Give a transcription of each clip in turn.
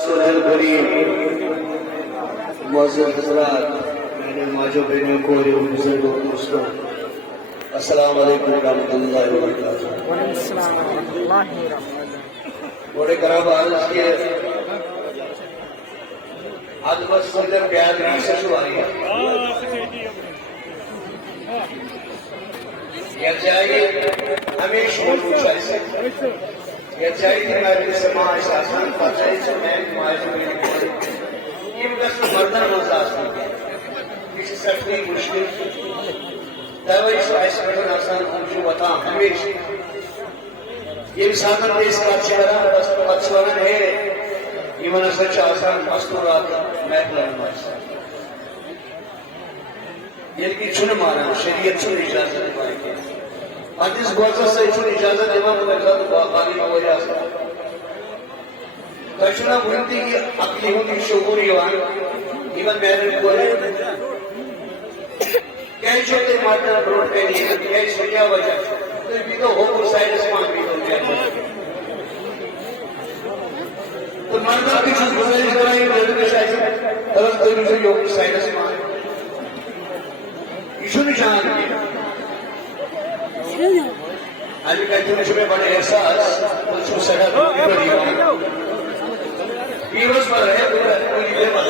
सुनहल भरी मौजूद हजरात, मैंने माजो बहनों को बुजुर्गों दोस्तों, अस्सलाम वालेकुम रहमतुल्लाहि व बरकातुहू। बड़े कराब आज के आज बस सुंदर प्यार से शुरुआत यह चाहिए हमेशा चाहिए यह चाहिए हमारे समाज शासन पचाई से मैं माज में इन का समर्थन होता है किसी सख्ती मुश्किल दवाई से ऐसे बटन आसान हम जो बता हमेशा ये साधन देश का चेहरा बस पछवान है ये मना सच आसान मस्तूरात मैं लड़ना ये की चुन माना शरीयत चुन इजाजत पाएंगे आज इस गोचा से चुन इजाजत देवा तो बैठा तो बाकी हो जाता कचना बुनती की अकली होती शोगुरी वान इवन मैंने बोले क्या छोटे माता रोड पे नहीं है क्या सोचा वजह तो भी तो हो को साइड स्मान भी तो क्या तो माता की चीज गुजारिश कराई मेरे के शायद तरस तो भी यो साइड स्मान इशू निशान आज कहते हैं सुबह बड़े एहसास कुछ सड़ा बढ़िया वीरों पर है पूरा पूरी लेवल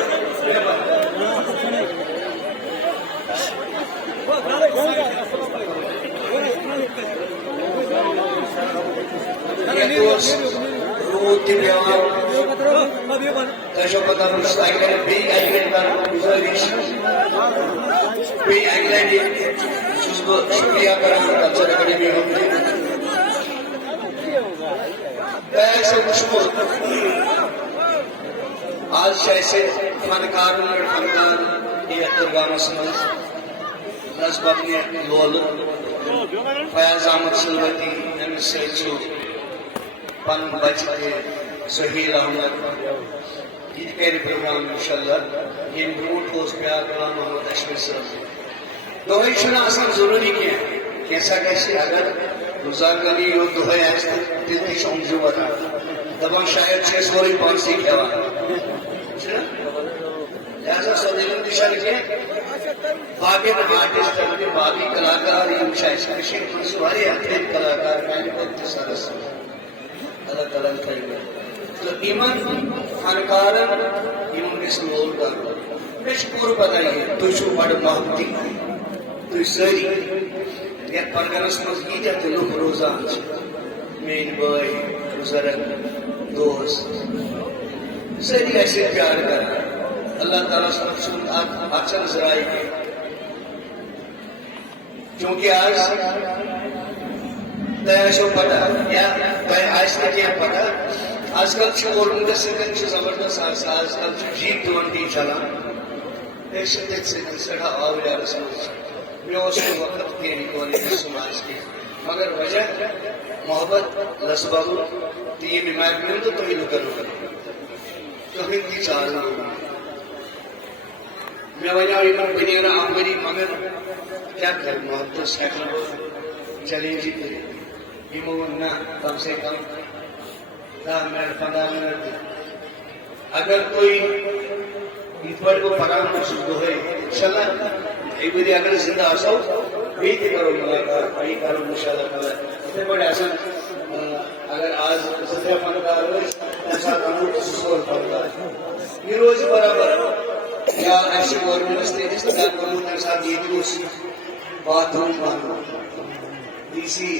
रूट के व्यवहार कशोपता मुस्ताकिल भी आइगन का गुजारिश भी आइगन उसको शुक्रिया कराना अच्छा लगने में हमने ऐसे मुश्किल आज ऐसे फनकार ये अतरगाम समझ नस्बत ने लोल फयाज अहमद सिलवती एमएसए पन बचते सुहेल अहमद ये पेरे प्रोग्राम इंशाल्लाह ये रूट हो प्यार कलाम मोहम्मद अशरफ साहब दोहे शुना असल जरूरी क्या कैसा कैसे अगर गुजार गली और दोहे ऐसे दिल की समझो बता तब शायद 6 और 5 सीख है ऐसा सदैव दिशा लिखे बाकी आर्टिस्ट के बाकी कलाकार ये शायद विशेष मंसूरी है कलाकार मैंने बहुत सरस अलग अलग करेंगे तो ईमान फनकार ईमान के स्लोर का मशहूर बताइए तो शो बड़ महत्ती तो सरी या परगनस मस्जिद या तो लोग रोजान मेन बॉय बुजुर्ग दोस्त सरी ऐसे प्यार कर अल्लाह ताला सब अच्छा नजर आएगी क्योंकि आज तैयाशो पता या आज का क्या पता आजकल और उनका सेकंड जबरदस्त आजकल G20 चला ऐसे सड़ा और यार समझ उसको वक्त देने को नहीं समाज की मगर वजह मोहब्बत लसबाब तो ये बीमार भी हो तो ये लोग तो फिर की चार मैं वजह इमान बनेगा आप मेरी मगर क्या कर मोहब्बत सेकंड चैलेंज ही ये ना कम से कम 10 मिनट 15 मिनट अगर कोई ईश्वर को परामर्श दो है इंशाल्लाह एक बार अगर जिंदा आसाओ भी करो मुलाकात भी करो इंशाल्लाह ताला इतने बड़े आसान अगर आज सत्या फनकार हो ऐसा कानून सुसोर पड़ता है ये रोज बराबर या ऐसे गवर्नमेंट ने इस तरह कानून के साथ ये कुछ बाथरूम बांधो डीसी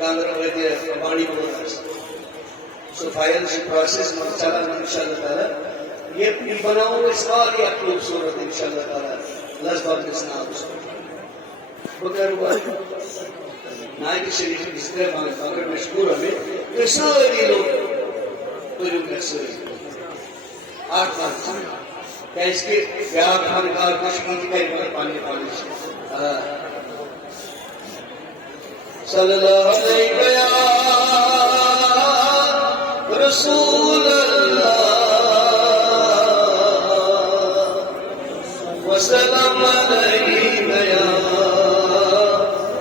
गांधर वैद्य पानी बोलता सो फाइल प्रोसेस में चला इंशाल्लाह ताला ये बनाओ इस बार ये खूबसूरत इंशाल्लाह ताला लज़्बत के साथ बगैर हुआ ना कि शरीफ जिसने मगर मशहूर हमें तो सारे लोग पूरे कैसे आठ बार कैसे व्याप फनकार कश्मीर का एक पानी पानी सल्लल्लाहु अलैहि रसूल वसल्लम अलैहि या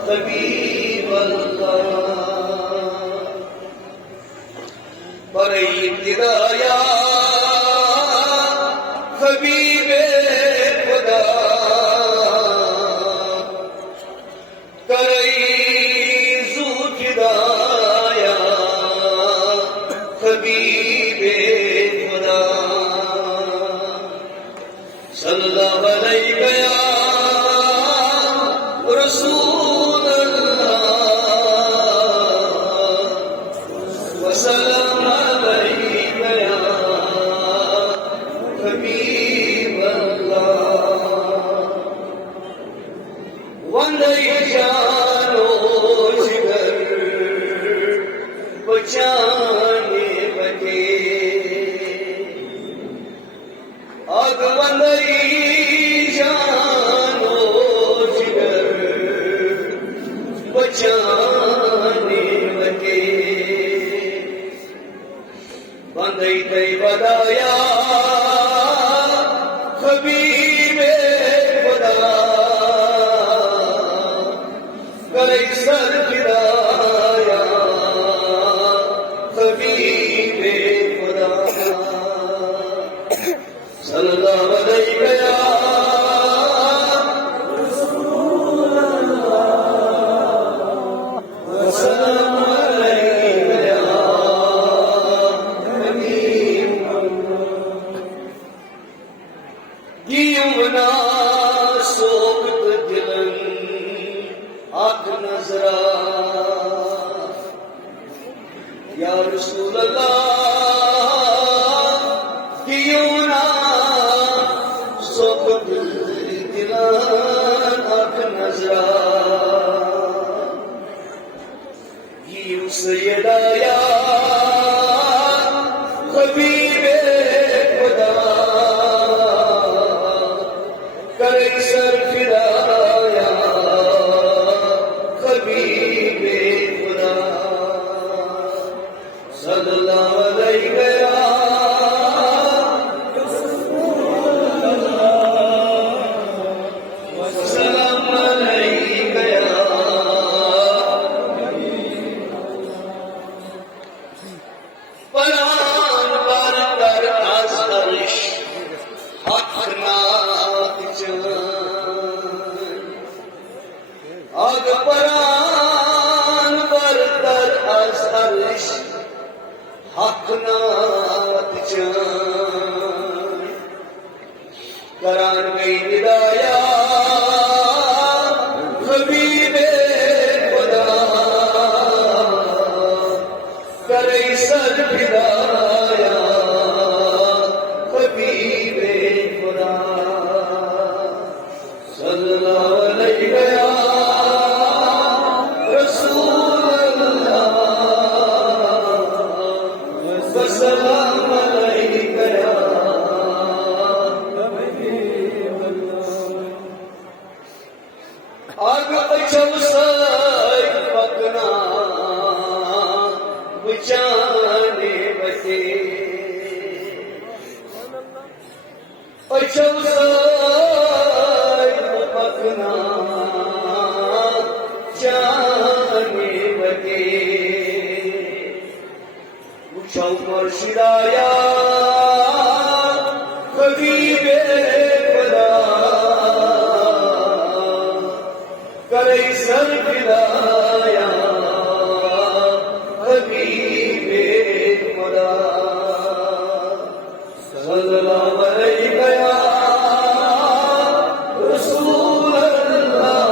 हबीब अल्लाह पर इब्तिदाया हबीबे खुदा करई जुफिदाया हबीबे खुदा सल्लल्लाहु अलैहि गया रसूल अल्लाह वसल्लम अलैहि गया हबीब अल्लाह वंदई जानो जिगर बचाने बने आग वंदई जानो जिगर बचाने बने वंदई तई बदाया हबीबे खुदा करे सर फिराया हबीबे खुदा सल्लल्लाहु अलैहि गया वसल्लम अलैहि गया यमुना सोबत दिलन आख नजरा या रसूल अल्लाह यमुना सोबत दिलन आख नजरा सैयदाया हबीबे खुदा करे सर फिराया हबीबे खुदा सल्लल्लाहु अलैहि गया वसल्लम अलैहि गया परान पर कर आज़रिश हक नात जान आग परान पर कर आज़रिश हक नात जान करान गई विदाया हबीबे खुदा करे सर फिराया हबीबे खुदा सल्लल्लाहु अलैहि गया रसूल अल्लाह वसल्लम अलैहि गया आग अचम सई पकना बचाने बचे अचम सई पकना जाने बचे उछाऊ मुर्शिदाया हबीबे खुदा करे सर फिराया हबीबे खुदा सल्लल्लाहु अलैहि गया रसूल अल्लाह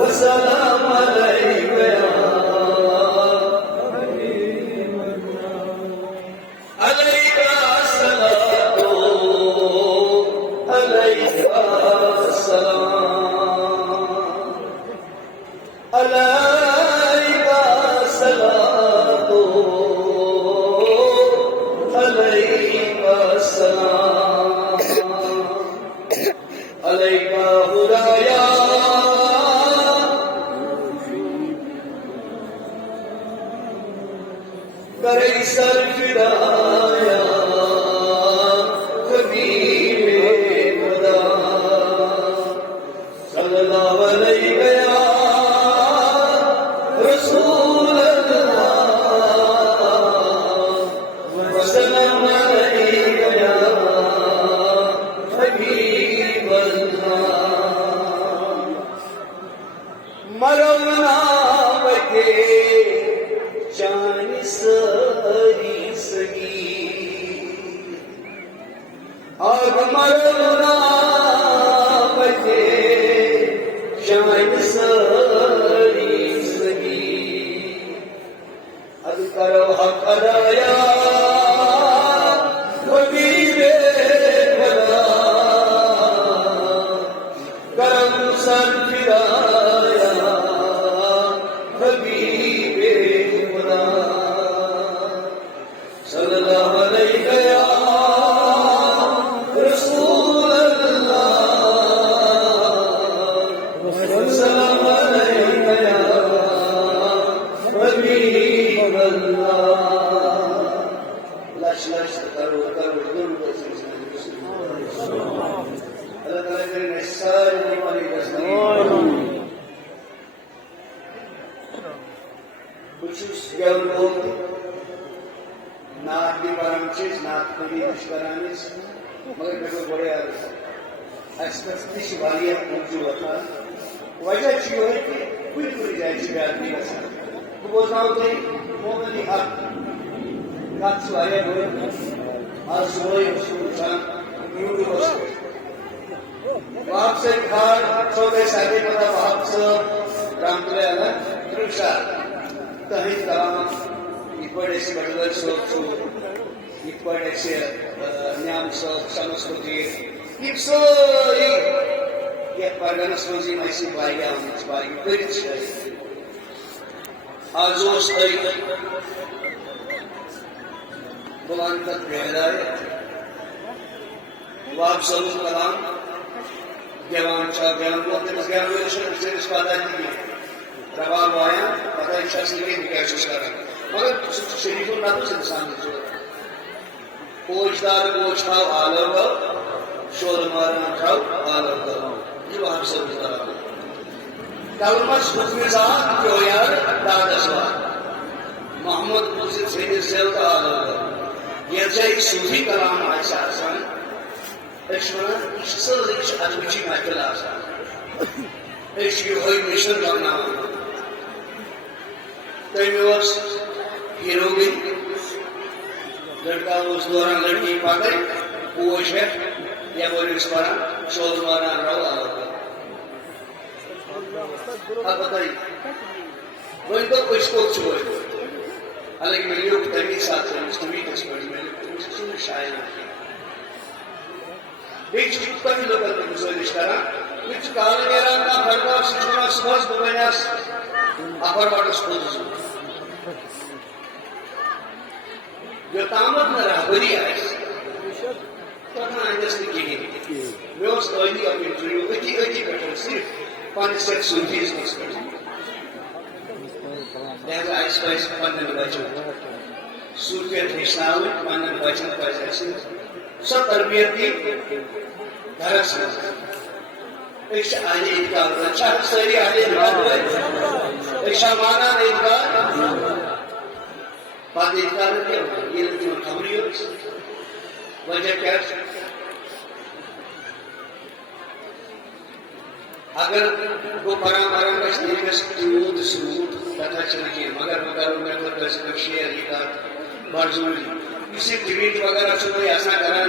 वसल्लम अलैहि गया अलैका सलातो अलैका सलाम अलैका सलातो अलैका सलाम अलैका खुदाया करे सर फिराया हबीबे खुदा सल्लल्लाहु अलैहि गया रसूल अल्लाह वसल्लम अलैहि आग मरना बचे शाइन सारी सगी अद करो हक अदाया वकीले भला करम सर फिराया हबीबे खुदा सल्लल्लाहु अलैहि रसूल अल्लाह सलाम अलैका हबीब अल्लाह लश लश करो करो दुर्ग Allah Ta'ala करे सारी बीमारी कुछ गैर लोग नाथ भी परम चीज नाथ को भी कराने मगर देखो बड़े आ रहे एक्सपेक्ट शिवालिया पहुंचू होता वजह चीज है कि कोई पूरी जाए चीज आदमी का साथ वो बोलना होता है मोहम्मदी हक काट सुआया बोले आज सुबह उसको इंसान यूट्यूब पर वहां से खार छोटे साथी पता वहां से रामपुरे आला कृषा तही काम इकडे से बडवल सो इकडे से न्याम सो संस्कृती इप्सो ये परगना सोजी मैसी बाइया बाइया पेरिच आजोस तरी बुलान तक बेहदाय वाप सलूम कलाम जवान शाह जवान को अपने मस्जिद में से इस्पादा नहीं रवाब आया पता इच्छा से लेके निकाल कर मगर शरीफों ना तो इंसान जो पोजदार पोछाव आलोक शोर मारना खाओ आलोक ये वहां से उतरा कलमस मुखमिजा जो यार दादसवा मोहम्मद मुझे सही से उतरा आलोक ये चाहिए सूफी कलाम Ayesha Hasan Eşmana sırrı iş adımcı maddeler. Eşki hoy mission करना. तैमेवस हीरोइन लड़का उस दौरान लड़की पाकर पूछ है या बोले इस पर शोध मारना रहा अब बताइए वो इनको कुछ को छोड़ अलग मिलियो तमीज साथ में तमीज एक्सपर्ट में कुछ शायद एक चुप्पा भी लोग करते हैं सोच करा कुछ कहानी मेरा ना भरना सिचुएशन स्पोर्ट्स बुबेनास अपर वाटर स्पोर्ट्स जो तामत न रहा बड़ी है तो ना इंडस्ट्री की है व्यवस्था वाली अपनी जुड़ी हुई थी बेटर सिर्फ पानी से सुनतीस एक्सपर्ट जैसे आइस पाइस पानी में बचो सूर्य निशान पानी में बचने का जैसे सब तरबियत की धरस में एक आने इनका अच्छा सही आने निवास है एक शामाना इनका बात इनका क्या ये लोग खबरियों वजह क्या अगर वो परंपरा का स्मूथ पता चल के मगर मैं तो दस शेयर ये का बाजूरी इसी डिबेट वगैरह से कोई ऐसा करा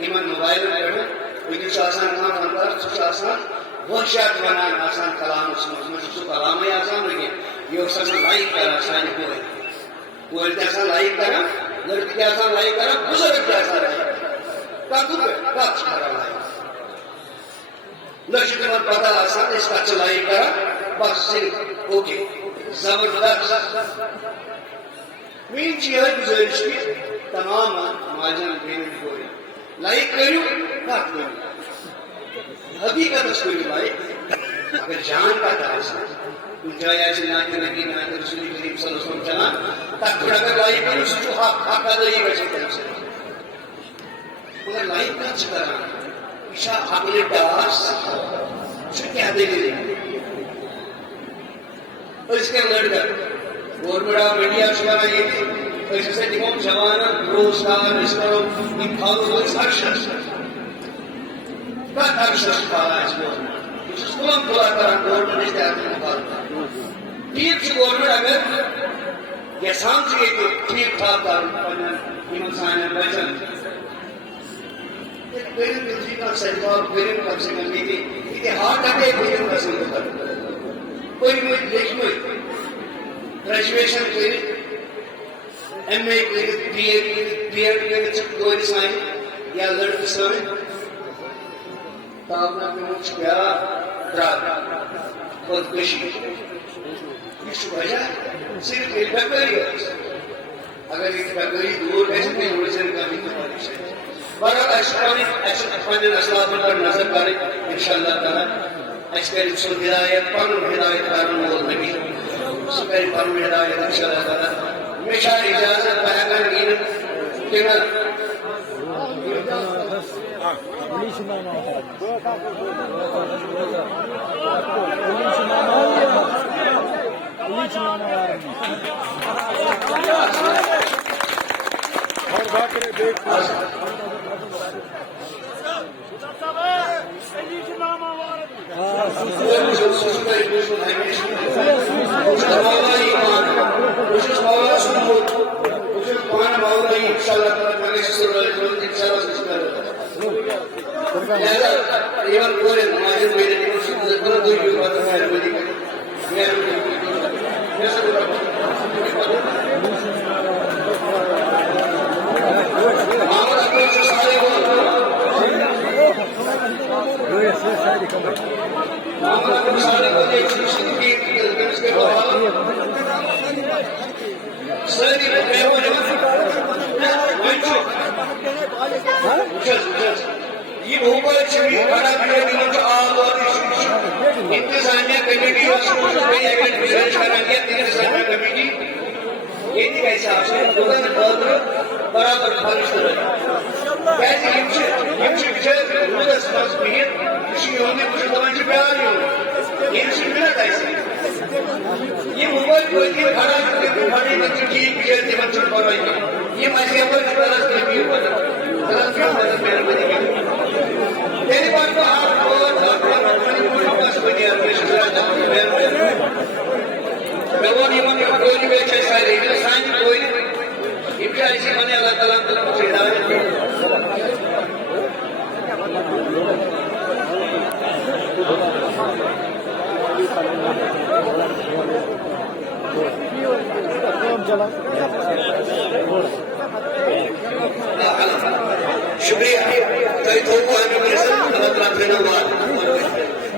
इमन मोबाइल में बैठो कोई आसान काम करता है आसान वर्कशॉप बनाना आसान कलाम उसमें जो कलाम है आसान हो गया ये सब लाइक करा आसान हो गया वो ऐसा लाइक करा लड़की के आसान लाइक करा बुजुर्ग जैसा रहे का करा लाइक लक्ष्य के मन पता आसान इसका चलाई करा बस सिर्फ ओके जबरदस्त मेन चीज है गुजारिश की तमाम माजन बेन को लाइक करूं ना करूं हकीकत उसको लाइक अगर जान का दास जाया चला के लगी ना तो रसूल करीम सल्लल्लाहु अलैहि वसल्लम चला तक थोड़ा कर लाइक करूं उसको हाथ का दे बचे तरफ से मगर लाइक का चला ईशा अगले दास से क्या दे और इसके लड़का गवर्नमेंट ऑफ इंडिया शुमारा ये ऐसे निगम जवाना रोजगार इसको इम्फाल सक्सेस का सक्सेस पाला इसको इसको हम बुला कर गवर्नमेंट इस तरह इम्फाल ठीक गवर्नमेंट अगर ये सांस ये ठीक ठाक इंसान बचन गरीब दूसरी का सरकार गरीब कम से कम ये हार्ट अटैक गरीब का संबंध कोई देखो ग्रेजुएशन कोई एमए कोई बीएड कोई साइन या लड़की साइन ताबना में मुझ क्या ड्राग खुदकुशी इस वजह सिर्फ एक बेकारी है अगर ये बेकारी दूर है तो मेडिसिन का भी तमाश है पर एक्सपेरिमेंट असलाफ पर नजर करें इंशाअल्लाह ताला एक्सपेरिमेंट सो हिदायत पर हिदायत कारण बोल नहीं सुपर पर हिदायत इंशाअल्लाह ताला हमेशा इजाजत पाकर इन के ना Even poor and margin made it into the good you got the family. ये ऊपर छवि खड़ा किया दिनों को आवाज़ इंतजामिया कमेटी और कोई एक विशेष करांगे इंतजामिया कमेटी ये नहीं कैसे आपसे दुकान बराबर खारिज कर कैसे ये विषय मुझे समझ में है किसी होने कुछ दवाई से प्यार हो ये सिर्फ कैसे ये मोबाइल कोई के खड़ा करके खड़े बच्चों की विषय से बच्चों पर ये मजे पर गलत के भी बता गलत क्यों बता मेरे बने तेरी बात को आप और मणिपुर का समझिए अपने सुधार लोगों ने मन में कोई भी ऐसा सारे इधर सांझ कोई इब्जा ऐसे माने अल्लाह ताला ताला को हिदायत दे शुक्रिया तो हमें अल्लाह ताला